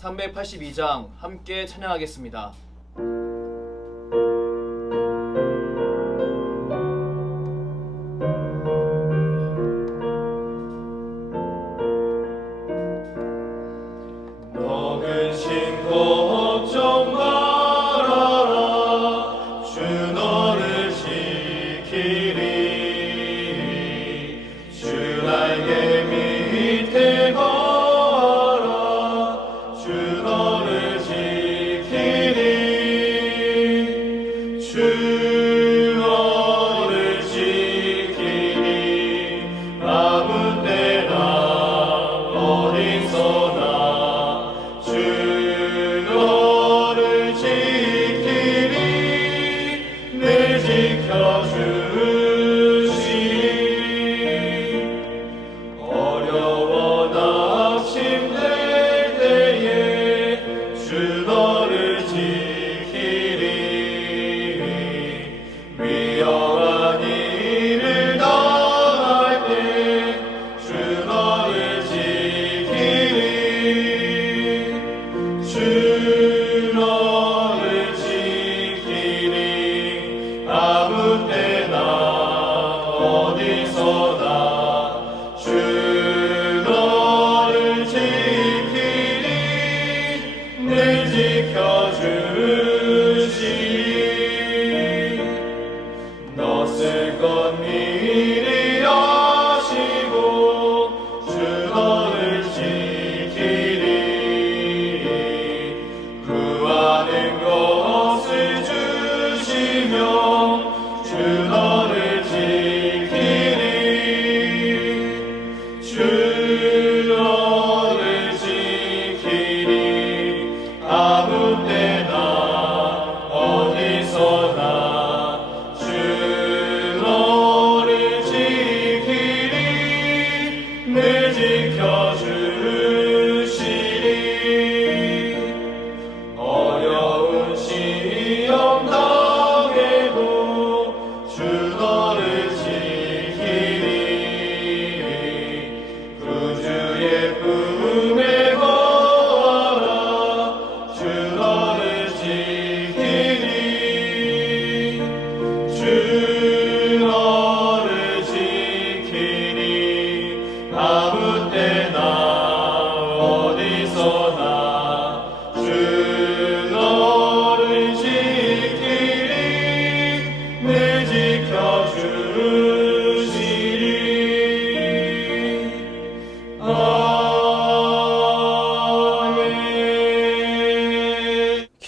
382장 함께 찬양하겠습니다.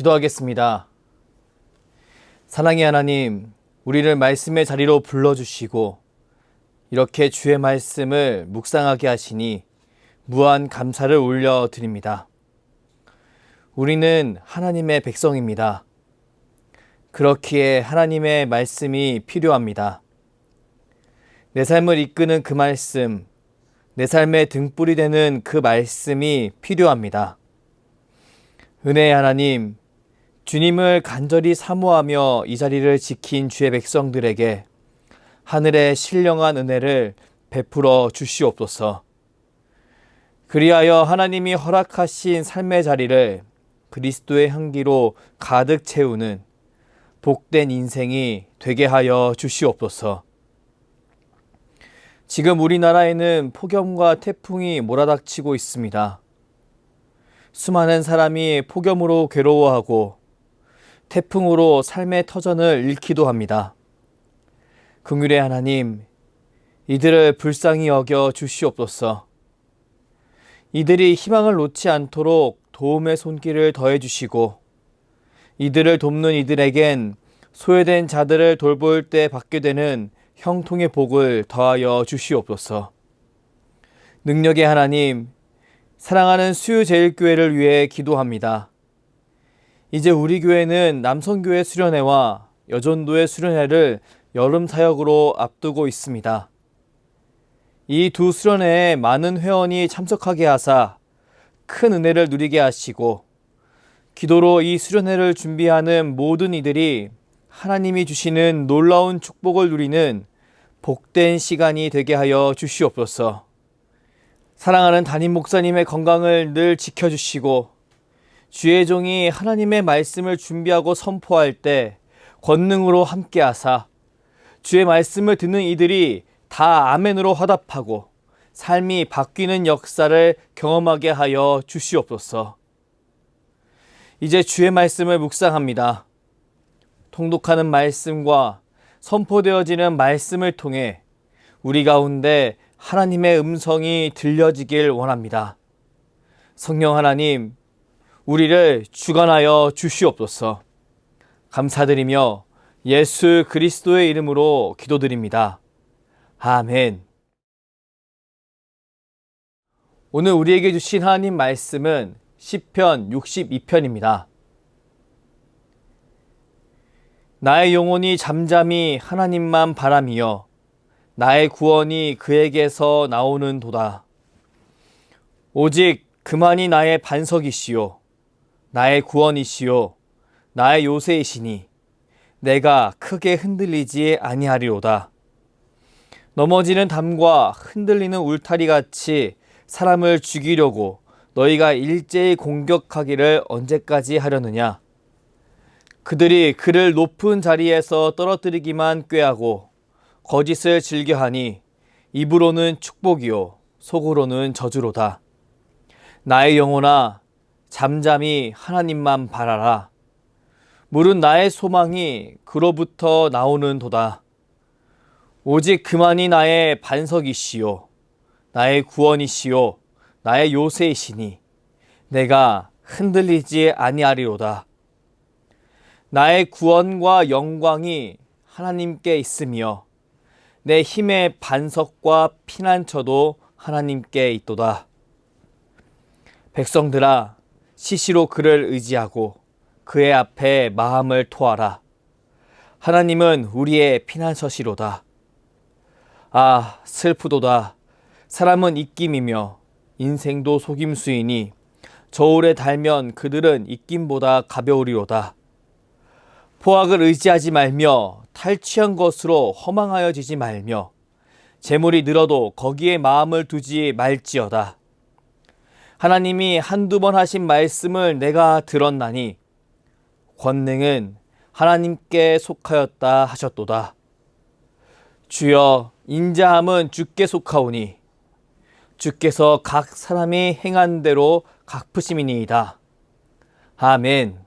기도하겠습니다. 사랑의 하나님, 우리를 말씀의 자리로 불러주시고 이렇게 주의 말씀을 묵상하게 하시니 무한 감사를 올려드립니다. 우리는 하나님의 백성입니다. 그렇기에 하나님의 말씀이 필요합니다. 내 삶을 이끄는 그 말씀, 내 삶의 등불이 되는 그 말씀이 필요합니다. 은혜의 하나님, 주님을 간절히 사모하며 이 자리를 지킨 주의 백성들에게 하늘의 신령한 은혜를 베풀어 주시옵소서. 그리하여 하나님이 허락하신 삶의 자리를 그리스도의 향기로 가득 채우는 복된 인생이 되게 하여 주시옵소서. 지금 우리나라에는 폭염과 태풍이 몰아닥치고 있습니다. 수많은 사람이 폭염으로 괴로워하고 태풍으로 삶의 터전을 잃기도 합니다. 긍휼의 하나님, 이들을 불쌍히 여겨 주시옵소서. 이들이 희망을 놓지 않도록 도움의 손길을 더해 주시고 이들을 돕는 이들에겐 소외된 자들을 돌볼 때 받게 되는 형통의 복을 더하여 주시옵소서. 능력의 하나님, 사랑하는 수유제일교회를 위해 기도합니다. 이제 우리 교회는 남성교회 수련회와 여전도회 수련회를 여름 사역으로 앞두고 있습니다. 이 두 수련회에 많은 회원이 참석하게 하사 큰 은혜를 누리게 하시고 기도로 이 수련회를 준비하는 모든 이들이 하나님이 주시는 놀라운 축복을 누리는 복된 시간이 되게 하여 주시옵소서. 사랑하는 담임 목사님의 건강을 늘 지켜주시고 주의 종이 하나님의 말씀을 준비하고 선포할 때 권능으로 함께하사 주의 말씀을 듣는 이들이 다 아멘으로 화답하고 삶이 바뀌는 역사를 경험하게 하여 주시옵소서. 이제 주의 말씀을 묵상합니다. 통독하는 말씀과 선포되어지는 말씀을 통해 우리 가운데 하나님의 음성이 들려지길 원합니다. 성령 하나님, 우리를 주관하여 주시옵소서. 감사드리며 예수 그리스도의 이름으로 기도드립니다. 아멘. 오늘 우리에게 주신 하나님 말씀은 시편 62편입니다. 나의 영혼이 잠잠히 하나님만 바라미어 나의 구원이 그에게서 나오는 도다. 오직 그만이 나의 반석이시요 나의 구원이시요 나의 요새이시니 내가 크게 흔들리지 아니하리로다. 넘어지는 담과 흔들리는 울타리같이 사람을 죽이려고 너희가 일제히 공격하기를 언제까지 하려느냐. 그들이 그를 높은 자리에서 떨어뜨리기만 꾀하고 거짓을 즐겨하니 입으로는 축복이요 속으로는 저주로다. 나의 영혼아 잠잠히 하나님만 바라라. 물은 나의 소망이 그로부터 나오는 도다. 오직 그만이 나의 반석이시요 나의 구원이시요 나의 요새이시니 내가 흔들리지 아니하리로다. 나의 구원과 영광이 하나님께 있으며 내 힘의 반석과 피난처도 하나님께 있도다. 백성들아 시시로 그를 의지하고 그의 앞에 마음을 토하라. 하나님은 우리의 피난처시로다. 아 슬프도다. 사람은 입김이며 인생도 속임수이니 저울에 달면 그들은 입김보다 가벼우리로다. 포악을 의지하지 말며 탈취한 것으로 허망하여지지 말며 재물이 늘어도 거기에 마음을 두지 말지어다. 하나님이 한두 번 하신 말씀을 내가 들었나니 권능은 하나님께 속하였다 하셨도다. 주여 인자함은 주께 속하오니 주께서 각 사람이 행한 대로 갚으심이니이다. 아멘.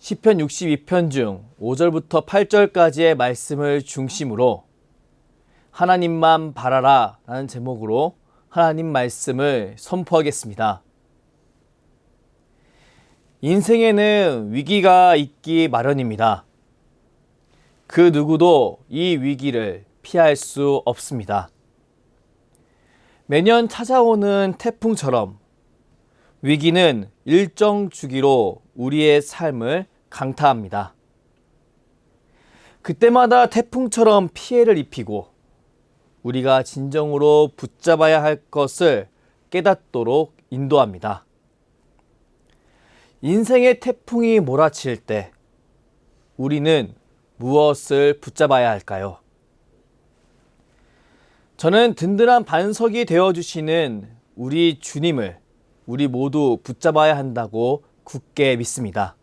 시편 62편 중 5절부터 8절까지의 말씀을 중심으로 하나님만 바라라 라는 제목으로 하나님 말씀을 선포하겠습니다. 인생에는 위기가 있기 마련입니다. 그 누구도 이 위기를 피할 수 없습니다. 매년 찾아오는 태풍처럼 위기는 일정 주기로 우리의 삶을 강타합니다. 그때마다 태풍처럼 피해를 입히고 우리가 진정으로 붙잡아야 할 것을 깨닫도록 인도합니다. 인생의 태풍이 몰아칠 때 우리는 무엇을 붙잡아야 할까요? 저는 든든한 반석이 되어주시는 우리 주님을 우리 모두 붙잡아야 한다고 굳게 믿습니다.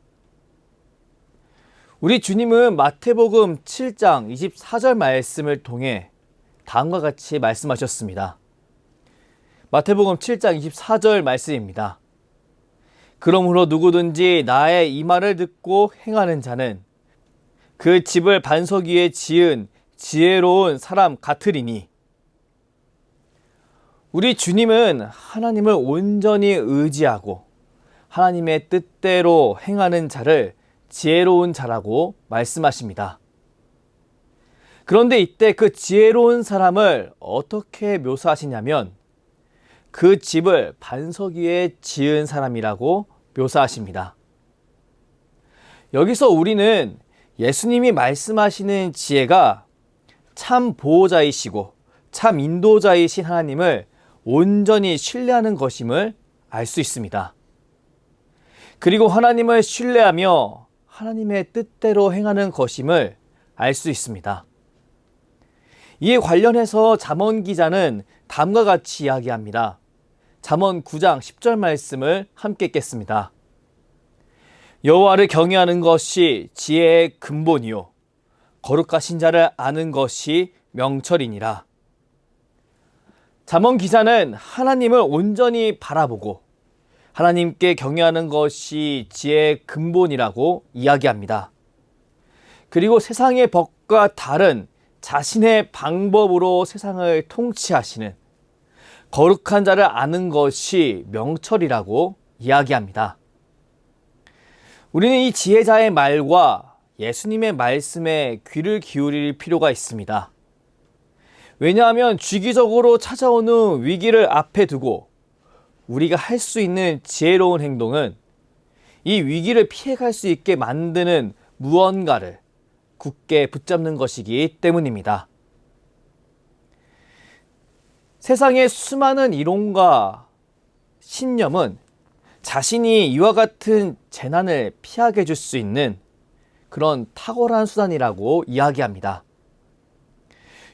우리 주님은 마태복음 7장 24절 말씀을 통해 다음과 같이 말씀하셨습니다. 마태복음 7장 24절 말씀입니다. 그러므로 누구든지 나의 이 말을 듣고 행하는 자는 그 집을 반석 위에 지은 지혜로운 사람 같으리니. 우리 주님은 하나님을 온전히 의지하고 하나님의 뜻대로 행하는 자를 지혜로운 자라고 말씀하십니다. 그런데 이때 그 지혜로운 사람을 어떻게 묘사하시냐면 그 집을 반석 위에 지은 사람이라고 묘사하십니다. 여기서 우리는 예수님이 말씀하시는 지혜가 참 보호자이시고 참 인도자이신 하나님을 온전히 신뢰하는 것임을 알 수 있습니다. 그리고 하나님을 신뢰하며 하나님의 뜻대로 행하는 것임을 알 수 있습니다. 이에 관련해서 잠언 기자는 다음과 같이 이야기합니다. 잠언 9장 10절 말씀을 함께 읽겠습니다. 여호와를 경외하는 것이 지혜의 근본이요 거룩하신 자를 아는 것이 명철이니라. 잠언 기자는 하나님을 온전히 바라보고 하나님께 경외하는 것이 지혜의 근본이라고 이야기합니다. 그리고 세상의 법과 다른 자신의 방법으로 세상을 통치하시는 거룩한 자를 아는 것이 명철이라고 이야기합니다. 우리는 이 지혜자의 말과 예수님의 말씀에 귀를 기울일 필요가 있습니다. 왜냐하면 주기적으로 찾아오는 위기를 앞에 두고 우리가 할 수 있는 지혜로운 행동은 이 위기를 피해갈 수 있게 만드는 무언가를 굳게 붙잡는 것이기 때문입니다. 세상의 수많은 이론과 신념은 자신이 이와 같은 재난을 피하게 해줄 수 있는 그런 탁월한 수단이라고 이야기합니다.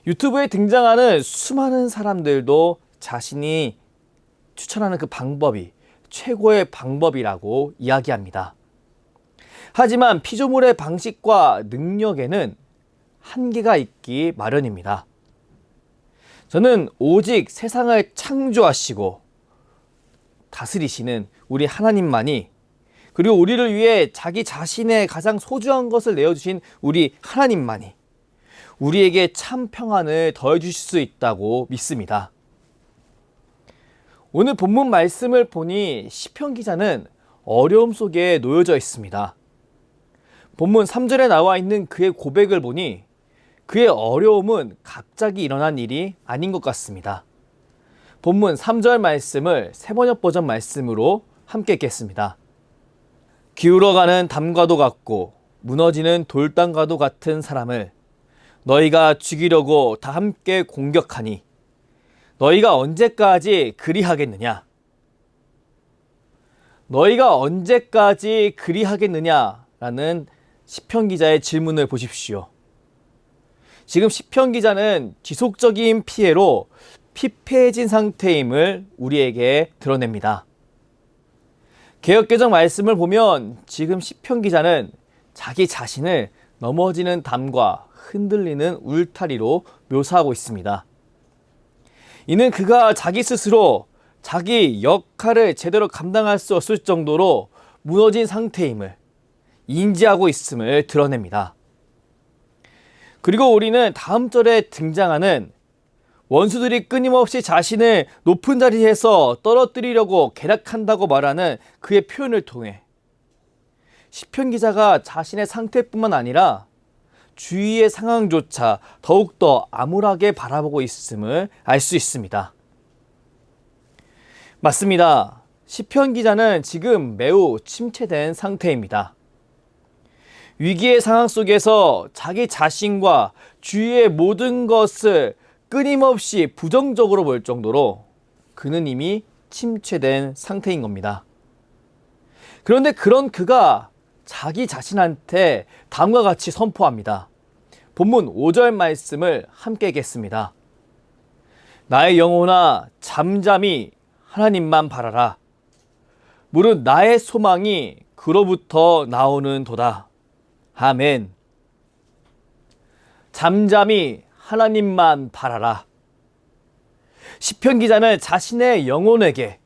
유튜브에 등장하는 수많은 사람들도 자신이 추천하는 그 방법이 최고의 방법이라고 이야기합니다. 하지만 피조물의 방식과 능력에는 한계가 있기 마련입니다. 저는 오직 세상을 창조하시고 다스리시는 우리 하나님만이, 그리고 우리를 위해 자기 자신의 가장 소중한 것을 내어주신 우리 하나님만이 우리에게 참 평안을 더해주실 수 있다고 믿습니다. 오늘 본문 말씀을 보니 시편 기자는 어려움 속에 놓여져 있습니다. 본문 3절에 나와 있는 그의 고백을 보니 그의 어려움은 갑자기 일어난 일이 아닌 것 같습니다. 본문 3절 말씀을 새번역 버전 말씀으로 함께 읽겠습니다. 기울어가는 담과도 같고 무너지는 돌담과도 같은 사람을 너희가 죽이려고 다 함께 공격하니 너희가 언제까지 그리하겠느냐? 너희가 언제까지 그리하겠느냐라는 시편 기자의 질문을 보십시오. 지금 시편 기자는 지속적인 피해로 피폐해진 상태임을 우리에게 드러냅니다. 개역개정 말씀을 보면 지금 시편 기자는 자기 자신을 넘어지는 담과 흔들리는 울타리로 묘사하고 있습니다. 이는 그가 자기 스스로 자기 역할을 제대로 감당할 수 없을 정도로 무너진 상태임을 인지하고 있음을 드러냅니다. 그리고 우리는 다음 절에 등장하는 원수들이 끊임없이 자신을 높은 자리에서 떨어뜨리려고 계략한다고 말하는 그의 표현을 통해 시편 기자가 자신의 상태뿐만 아니라 주위의 상황조차 더욱더 암울하게 바라보고 있음을 알 수 있습니다. 맞습니다. 시편 기자는 지금 매우 침체된 상태입니다. 위기의 상황 속에서 자기 자신과 주위의 모든 것을 끊임없이 부정적으로 볼 정도로 그는 이미 침체된 상태인 겁니다. 그런데 그런 그가 자기 자신한테 다음과 같이 선포합니다. 본문 5절 말씀을 함께 읽겠습니다. 나의 영혼아 잠잠히 하나님만 바라라. 무릇 나의 소망이 그로부터 나오는 도다. 아멘. 잠잠히 하나님만 바라라. 시편 기자는 자신의 영혼에게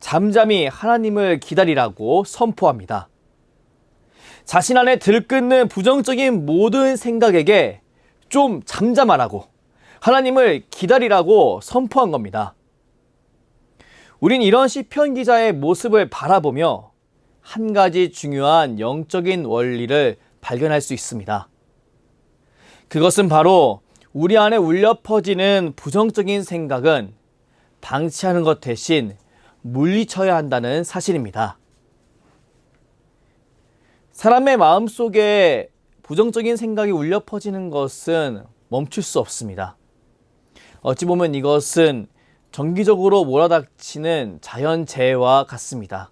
잠잠히 하나님을 기다리라고 선포합니다. 자신 안에 들끓는 부정적인 모든 생각에게 좀 잠잠하라고, 하나님을 기다리라고 선포한 겁니다. 우린 이런 시편 기자의 모습을 바라보며 한 가지 중요한 영적인 원리를 발견할 수 있습니다. 그것은 바로 우리 안에 울려 퍼지는 부정적인 생각은 방치하는 것 대신 물리쳐야 한다는 사실입니다. 사람의 마음속에 부정적인 생각이 울려 퍼지는 것은 멈출 수 없습니다. 어찌 보면 이것은 정기적으로 몰아닥치는 자연재해와 같습니다.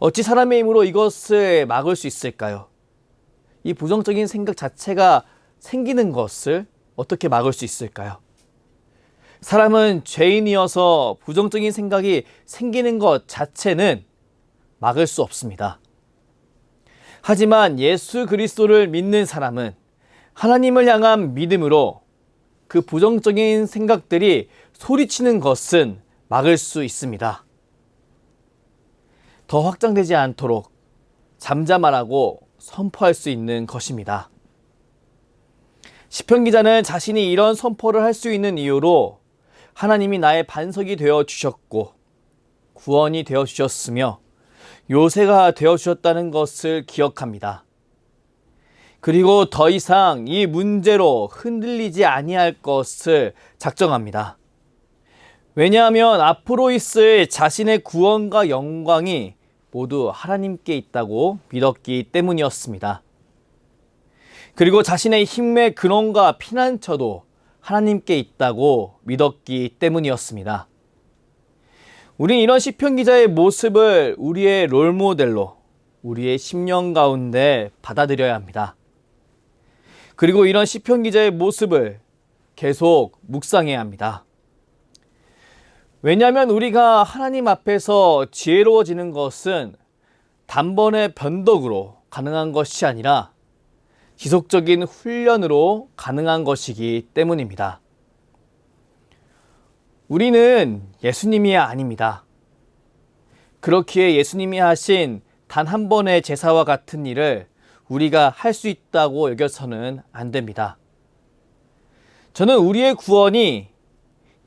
어찌 사람의 힘으로 이것을 막을 수 있을까요? 이 부정적인 생각 자체가 생기는 것을 어떻게 막을 수 있을까요? 사람은 죄인이어서 부정적인 생각이 생기는 것 자체는 막을 수 없습니다. 하지만 예수 그리스도를 믿는 사람은 하나님을 향한 믿음으로 그 부정적인 생각들이 소리치는 것은 막을 수 있습니다. 더 확장되지 않도록 잠잠하라고 선포할 수 있는 것입니다. 시편 기자는 자신이 이런 선포를 할 수 있는 이유로 하나님이 나의 반석이 되어 주셨고 구원이 되어 주셨으며 요새가 되어 주셨다는 것을 기억합니다. 그리고 더 이상 이 문제로 흔들리지 아니할 것을 작정합니다. 왜냐하면 앞으로 있을 자신의 구원과 영광이 모두 하나님께 있다고 믿었기 때문이었습니다. 그리고 자신의 힘의 근원과 피난처도 하나님께 있다고 믿었기 때문이었습니다. 우린 이런 시편 기자의 모습을 우리의 롤모델로 우리의 심령 가운데 받아들여야 합니다. 그리고 이런 시편 기자의 모습을 계속 묵상해야 합니다. 왜냐하면 우리가 하나님 앞에서 지혜로워지는 것은 단번의 변덕으로 가능한 것이 아니라 지속적인 훈련으로 가능한 것이기 때문입니다. 우리는 예수님이 아닙니다. 그렇기에 예수님이 하신 단 한 번의 제사와 같은 일을 우리가 할 수 있다고 여겨서는 안 됩니다. 저는 우리의 구원이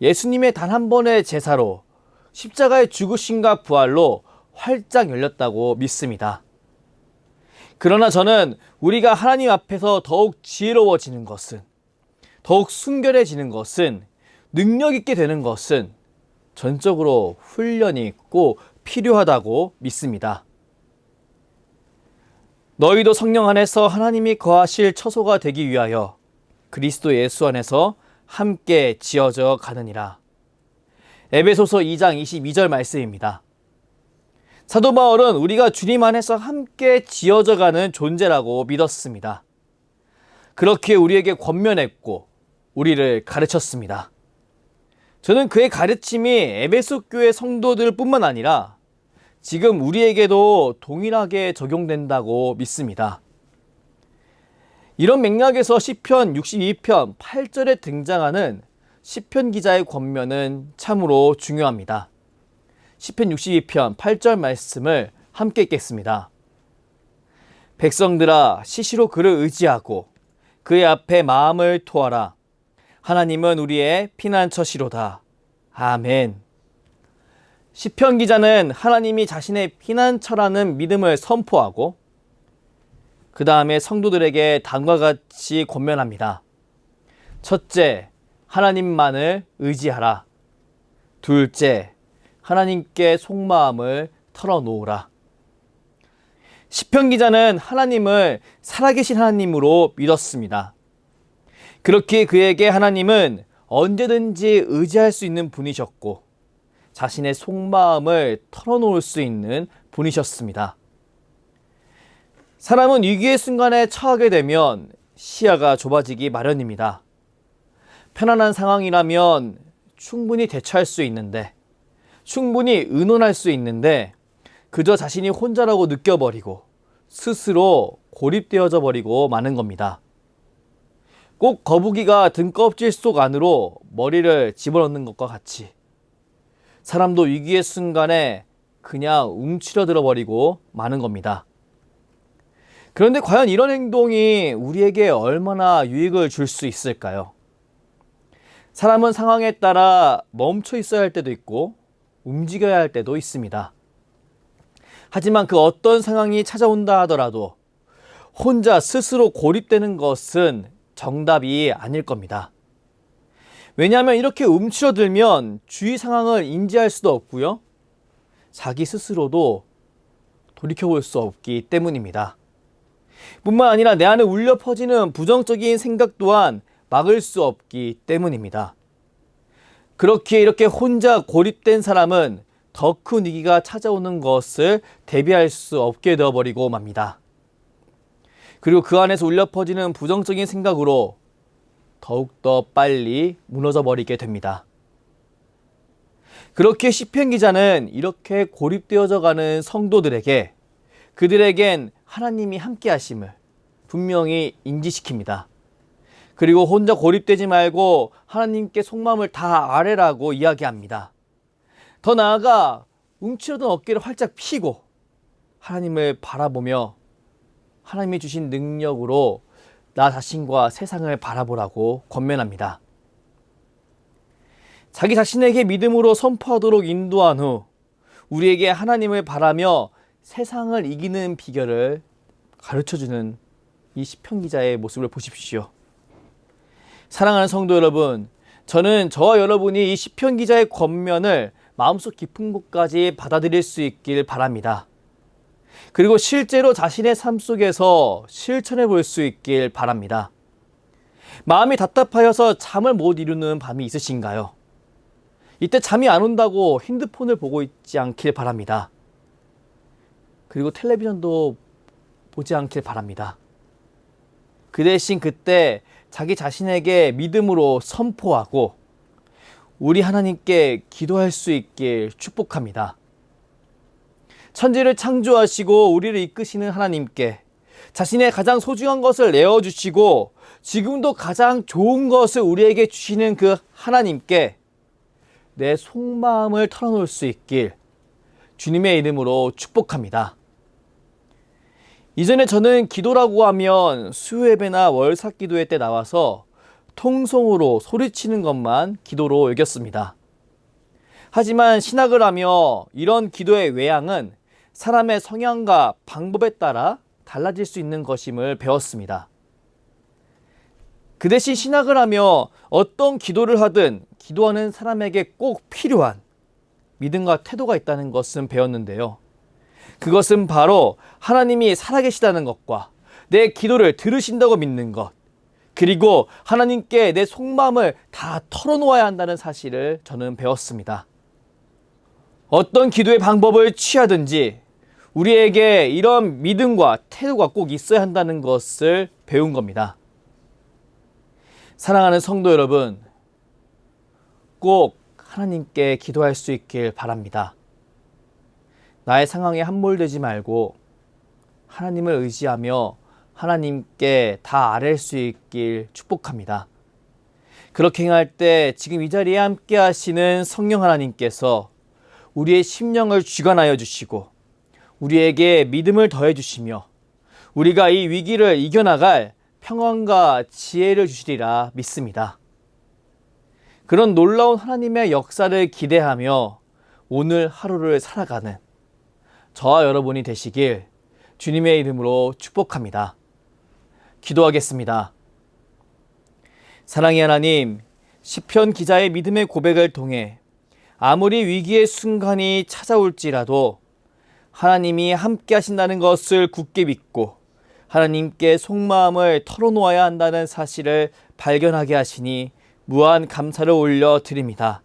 예수님의 단 한 번의 제사로 십자가의 죽으심과 부활로 활짝 열렸다고 믿습니다. 그러나 저는 우리가 하나님 앞에서 더욱 지혜로워지는 것은, 더욱 순결해지는 것은, 능력 있게 되는 것은 전적으로 훈련이 있고 필요하다고 믿습니다. 너희도 성령 안에서 하나님이 거하실 처소가 되기 위하여 그리스도 예수 안에서 함께 지어져 가느니라. 에베소서 2장 22절 말씀입니다. 사도 바울은 우리가 주님 안에서 함께 지어져 가는 존재라고 믿었습니다. 그렇게 우리에게 권면했고 우리를 가르쳤습니다. 저는 그의 가르침이 에베소 교회 성도들 뿐만 아니라 지금 우리에게도 동일하게 적용된다고 믿습니다. 이런 맥락에서 시편 62편 8절에 등장하는 시편 기자의 권면은 참으로 중요합니다. 시편 62편 8절 말씀을 함께 읽겠습니다. 백성들아 시시로 그를 의지하고 그의 앞에 마음을 토하라. 하나님은 우리의 피난처시로다. 아멘. 시편 기자는 하나님이 자신의 피난처라는 믿음을 선포하고 그 다음에 성도들에게 다음과 같이 권면합니다. 첫째, 하나님만을 의지하라. 둘째, 하나님께 속마음을 털어놓으라. 시편 기자는 하나님을 살아계신 하나님으로 믿었습니다. 그렇기에 그에게 하나님은 언제든지 의지할 수 있는 분이셨고 자신의 속마음을 털어놓을 수 있는 분이셨습니다. 사람은 위기의 순간에 처하게 되면 시야가 좁아지기 마련입니다. 편안한 상황이라면 충분히 대처할 수 있는데, 충분히 의논할 수 있는데 그저 자신이 혼자라고 느껴버리고 스스로 고립되어져 버리고 마는 겁니다. 꼭 거북이가 등껍질 속 안으로 머리를 집어넣는 것과 같이 사람도 위기의 순간에 그냥 움츠러들어 버리고 마는 겁니다. 그런데 과연 이런 행동이 우리에게 얼마나 유익을 줄 수 있을까요? 사람은 상황에 따라 멈춰 있어야 할 때도 있고 움직여야 할 때도 있습니다. 하지만 그 어떤 상황이 찾아온다 하더라도 혼자 스스로 고립되는 것은 정답이 아닐 겁니다. 왜냐하면 이렇게 움츠러들면 주위 상황을 인지할 수도 없고요. 자기 스스로도 돌이켜볼 수 없기 때문입니다. 뿐만 아니라 내 안에 울려 퍼지는 부정적인 생각 또한 막을 수 없기 때문입니다. 그렇기에 이렇게 혼자 고립된 사람은 더 큰 위기가 찾아오는 것을 대비할 수 없게 되어버리고 맙니다. 그리고 그 안에서 울려 퍼지는 부정적인 생각으로 더욱더 빨리 무너져 버리게 됩니다. 그렇게 시편 기자는 이렇게 고립되어져 가는 성도들에게 그들에겐 하나님이 함께 하심을 분명히 인지시킵니다. 그리고 혼자 고립되지 말고 하나님께 속마음을 다 아뢰라고 이야기합니다. 더 나아가 움츠러든 어깨를 활짝 펴고 하나님을 바라보며 하나님이 주신 능력으로 나 자신과 세상을 바라보라고 권면합니다. 자기 자신에게 믿음으로 선포하도록 인도한 후 우리에게 하나님을 바라며 세상을 이기는 비결을 가르쳐주는 이 시편 기자의 모습을 보십시오. 사랑하는 성도 여러분, 저는 저와 여러분이 이 시편 기자의 권면을 마음속 깊은 곳까지 받아들일 수 있길 바랍니다. 그리고 실제로 자신의 삶 속에서 실천해 볼 수 있길 바랍니다. 마음이 답답하여서 잠을 못 이루는 밤이 있으신가요? 이때 잠이 안 온다고 핸드폰을 보고 있지 않길 바랍니다. 그리고 텔레비전도 보지 않길 바랍니다. 그 대신 그때 자기 자신에게 믿음으로 선포하고 우리 하나님께 기도할 수 있길 축복합니다. 천지를 창조하시고 우리를 이끄시는 하나님께 자신의 가장 소중한 것을 내어주시고 지금도 가장 좋은 것을 우리에게 주시는 그 하나님께 내 속마음을 털어놓을 수 있길 주님의 이름으로 축복합니다. 이전에 저는 기도라고 하면 수요예배나 월삭기도회 때 나와서 통성으로 소리치는 것만 기도로 여겼습니다. 하지만 신학을 하며 이런 기도의 외양은 사람의 성향과 방법에 따라 달라질 수 있는 것임을 배웠습니다. 그 대신 신학을 하며 어떤 기도를 하든 기도하는 사람에게 꼭 필요한 믿음과 태도가 있다는 것은 배웠는데요. 그것은 바로 하나님이 살아계시다는 것과 내 기도를 들으신다고 믿는 것, 그리고 하나님께 내 속마음을 다 털어놓아야 한다는 사실을 저는 배웠습니다. 어떤 기도의 방법을 취하든지 우리에게 이런 믿음과 태도가 꼭 있어야 한다는 것을 배운 겁니다. 사랑하는 성도 여러분, 꼭 하나님께 기도할 수 있길 바랍니다. 나의 상황에 함몰되지 말고 하나님을 의지하며 하나님께 다 아뢰 수 있길 축복합니다. 그렇게 행할 때 지금 이 자리에 함께 하시는 성령 하나님께서 우리의 심령을 주관하여 주시고 우리에게 믿음을 더해 주시며 우리가 이 위기를 이겨나갈 평안과 지혜를 주시리라 믿습니다. 그런 놀라운 하나님의 역사를 기대하며 오늘 하루를 살아가는 저와 여러분이 되시길 주님의 이름으로 축복합니다. 기도하겠습니다. 사랑의 하나님, 시편 기자의 믿음의 고백을 통해 아무리 위기의 순간이 찾아올지라도 하나님이 함께 하신다는 것을 굳게 믿고 하나님께 속마음을 털어놓아야 한다는 사실을 발견하게 하시니 무한 감사를 올려드립니다.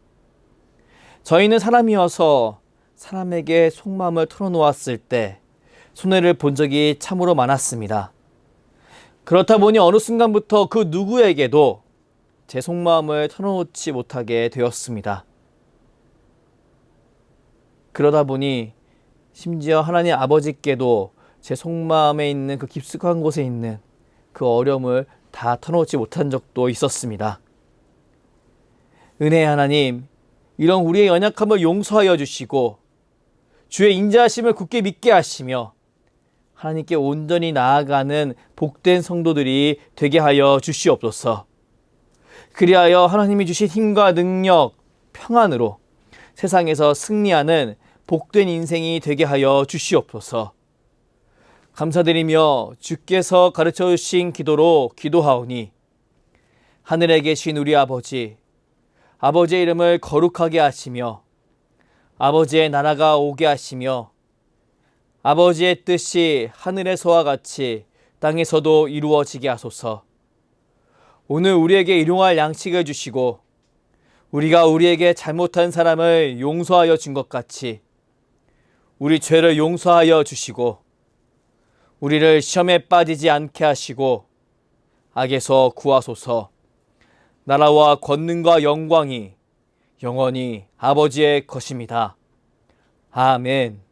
저희는 사람이어서 사람에게 속마음을 털어놓았을 때 손해를 본 적이 참으로 많았습니다. 그렇다 보니 어느 순간부터 그 누구에게도 제 속마음을 털어놓지 못하게 되었습니다. 그러다 보니 심지어 하나님 아버지께도 제 속마음에 있는 그 깊숙한 곳에 있는 그 어려움을 다 털어놓지 못한 적도 있었습니다. 은혜의 하나님, 이런 우리의 연약함을 용서하여 주시고 주의 인자하심을 굳게 믿게 하시며 하나님께 온전히 나아가는 복된 성도들이 되게 하여 주시옵소서. 그리하여 하나님이 주신 힘과 능력, 평안으로 세상에서 승리하는 복된 인생이 되게 하여 주시옵소서. 감사드리며 주께서 가르쳐 주신 기도로 기도하오니 하늘에 계신 우리 아버지, 아버지의 이름을 거룩하게 하시며 아버지의 나라가 오게 하시며 아버지의 뜻이 하늘에서와 같이 땅에서도 이루어지게 하소서. 오늘 우리에게 일용할 양식을 주시고 우리가 우리에게 잘못한 사람을 용서하여 준 것 같이 우리 죄를 용서하여 주시고 우리를 시험에 빠지지 않게 하시고 악에서 구하소서. 나라와 권능과 영광이 영원히 아버지의 것입니다. 아멘.